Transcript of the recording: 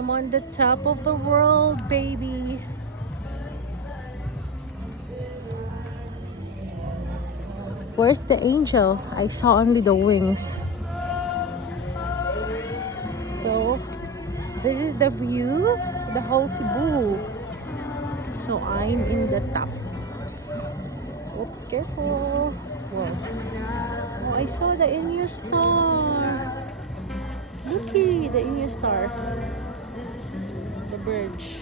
I'm on the top of the world, baby. Where's the angel? I saw only the wings. So, this is the view, the whole Cebu. So, I'm in the top. Oops, careful. Whoa. Oh, I saw the Inyo Star. Looky, the Inyo Star. The bridge.